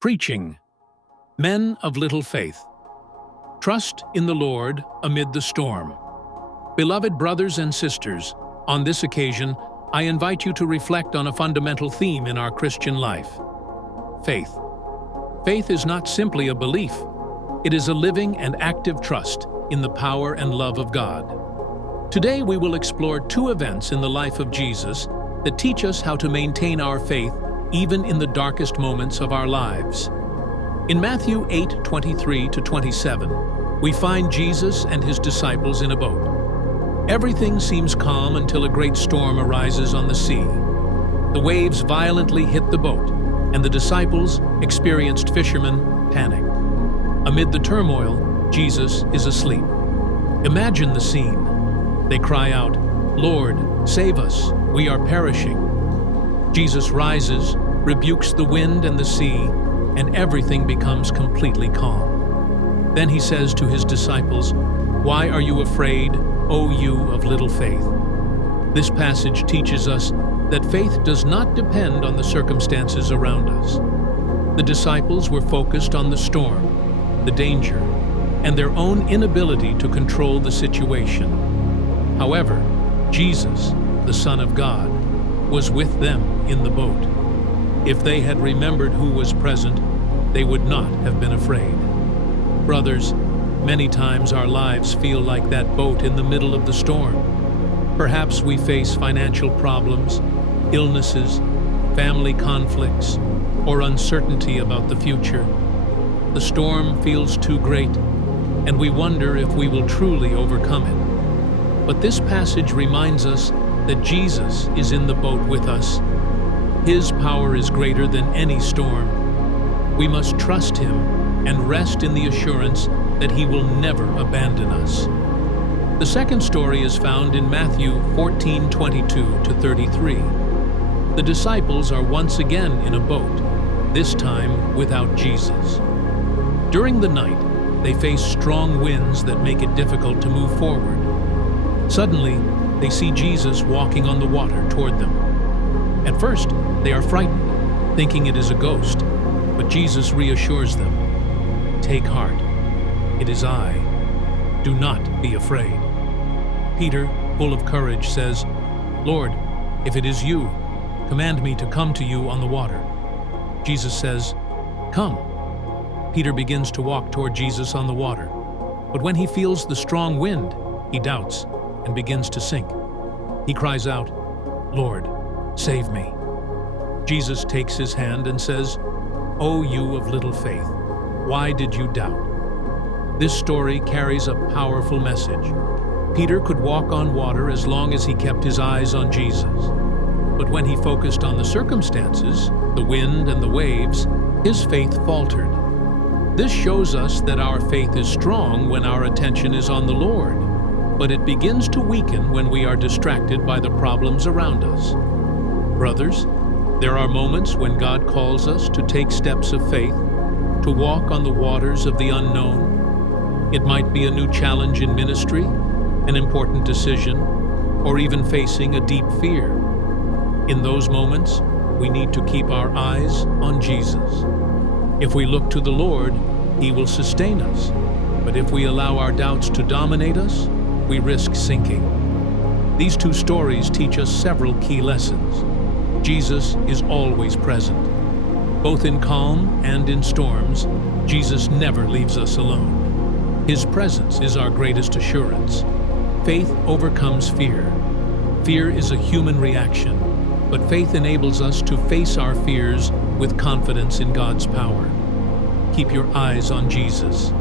Preaching. Men of little faith. Trust in the Lord amid the storm. Beloved brothers and sisters, on this occasion, I invite you to reflect on a fundamental theme in our Christian life: faith. Faith is not simply a belief. It is a living and active trust in the power and love of God. Today we will explore two events in the life of Jesus that teach us how to maintain our faith even in the darkest moments of our lives. In Matthew 8:23-27, we find Jesus and his disciples in a boat. Everything seems calm until a great storm arises on the sea. The waves violently hit the boat, and the disciples, experienced fishermen, panic. Amid the turmoil, Jesus is asleep. Imagine the scene. They cry out, "Lord, save us, we are perishing." Jesus rises, rebukes the wind and the sea, and everything becomes completely calm. Then he says to his disciples, "Why are you afraid, O you of little faith?" This passage teaches us that faith does not depend on the circumstances around us. The disciples were focused on the storm, the danger, and their own inability to control the situation. However, Jesus, the Son of God, was with them in the boat. If they had remembered who was present, they would not have been afraid. Brothers, many times our lives feel like that boat in the middle of the storm. Perhaps we face financial problems, illnesses, family conflicts, or uncertainty about the future. The storm feels too great, and we wonder if we will truly overcome it. But this passage reminds us that Jesus is in the boat with us. His power is greater than any storm. We must trust him and rest in the assurance that he will never abandon us. The second story is found in Matthew 14:22-33. The disciples are once again in a boat, this time without Jesus. During the night, they face strong winds that make it difficult to move forward. Suddenly, they see Jesus walking on the water toward them. At first, they are frightened, thinking it is a ghost, but Jesus reassures them, "Take heart, it is I. Do not be afraid." Peter, full of courage, says, "Lord, if it is you, command me to come to you on the water." Jesus says, "Come." Peter begins to walk toward Jesus on the water, but when he feels the strong wind, he doubts and begins to sink. He cries out, "Lord, save me." Jesus takes his hand and says, "O you of little faith, why did you doubt?" This story carries a powerful message. Peter could walk on water as long as he kept his eyes on Jesus. But when he focused on the circumstances, the wind and the waves, his faith faltered. This shows us that our faith is strong when our attention is on the Lord, but it begins to weaken when we are distracted by the problems around us. Brothers, there are moments when God calls us to take steps of faith, to walk on the waters of the unknown. It might be a new challenge in ministry, an important decision, or even facing a deep fear. In those moments, we need to keep our eyes on Jesus. If we look to the Lord, he will sustain us. But if we allow our doubts to dominate us, we risk sinking. These two stories teach us several key lessons. Jesus is always present. Both in calm and in storms, Jesus never leaves us alone. His presence is our greatest assurance. Faith overcomes fear. Fear is a human reaction, but faith enables us to face our fears with confidence in God's power. Keep your eyes on Jesus.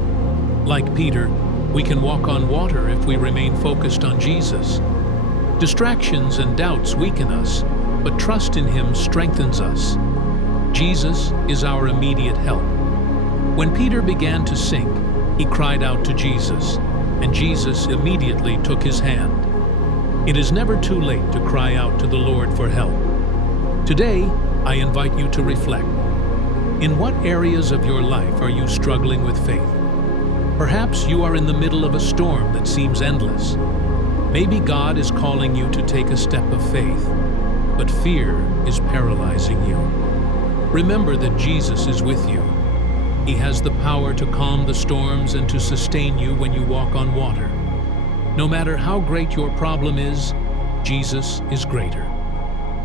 Like Peter, we can walk on water if we remain focused on Jesus. Distractions and doubts weaken us, but trust in him strengthens us. Jesus is our immediate help. When Peter began to sink, he cried out to Jesus, and Jesus immediately took his hand. It is never too late to cry out to the Lord for help. Today, I invite you to reflect. In what areas of your life are you struggling with faith? Perhaps you are in the middle of a storm that seems endless. Maybe God is calling you to take a step of faith, but fear is paralyzing you. Remember that Jesus is with you. He has the power to calm the storms and to sustain you when you walk on water. No matter how great your problem is, Jesus is greater.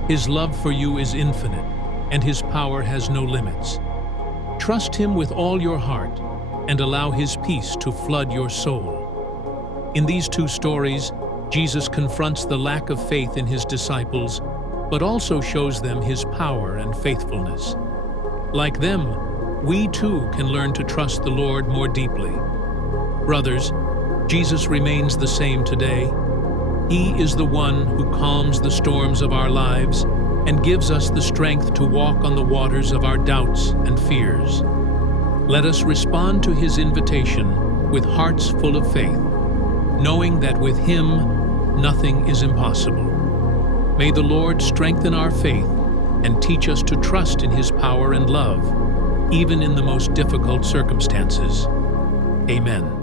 His love for you is infinite, and His power has no limits. Trust Him with all your heart and allow His peace to flood your soul. In these two stories, Jesus confronts the lack of faith in His disciples, but also shows them His power and faithfulness. Like them, we too can learn to trust the Lord more deeply. Brothers, Jesus remains the same today. He is the one who calms the storms of our lives and gives us the strength to walk on the waters of our doubts and fears. Let us respond to His invitation with hearts full of faith, knowing that with Him, nothing is impossible. May the Lord strengthen our faith and teach us to trust in His power and love, even in the most difficult circumstances. Amen.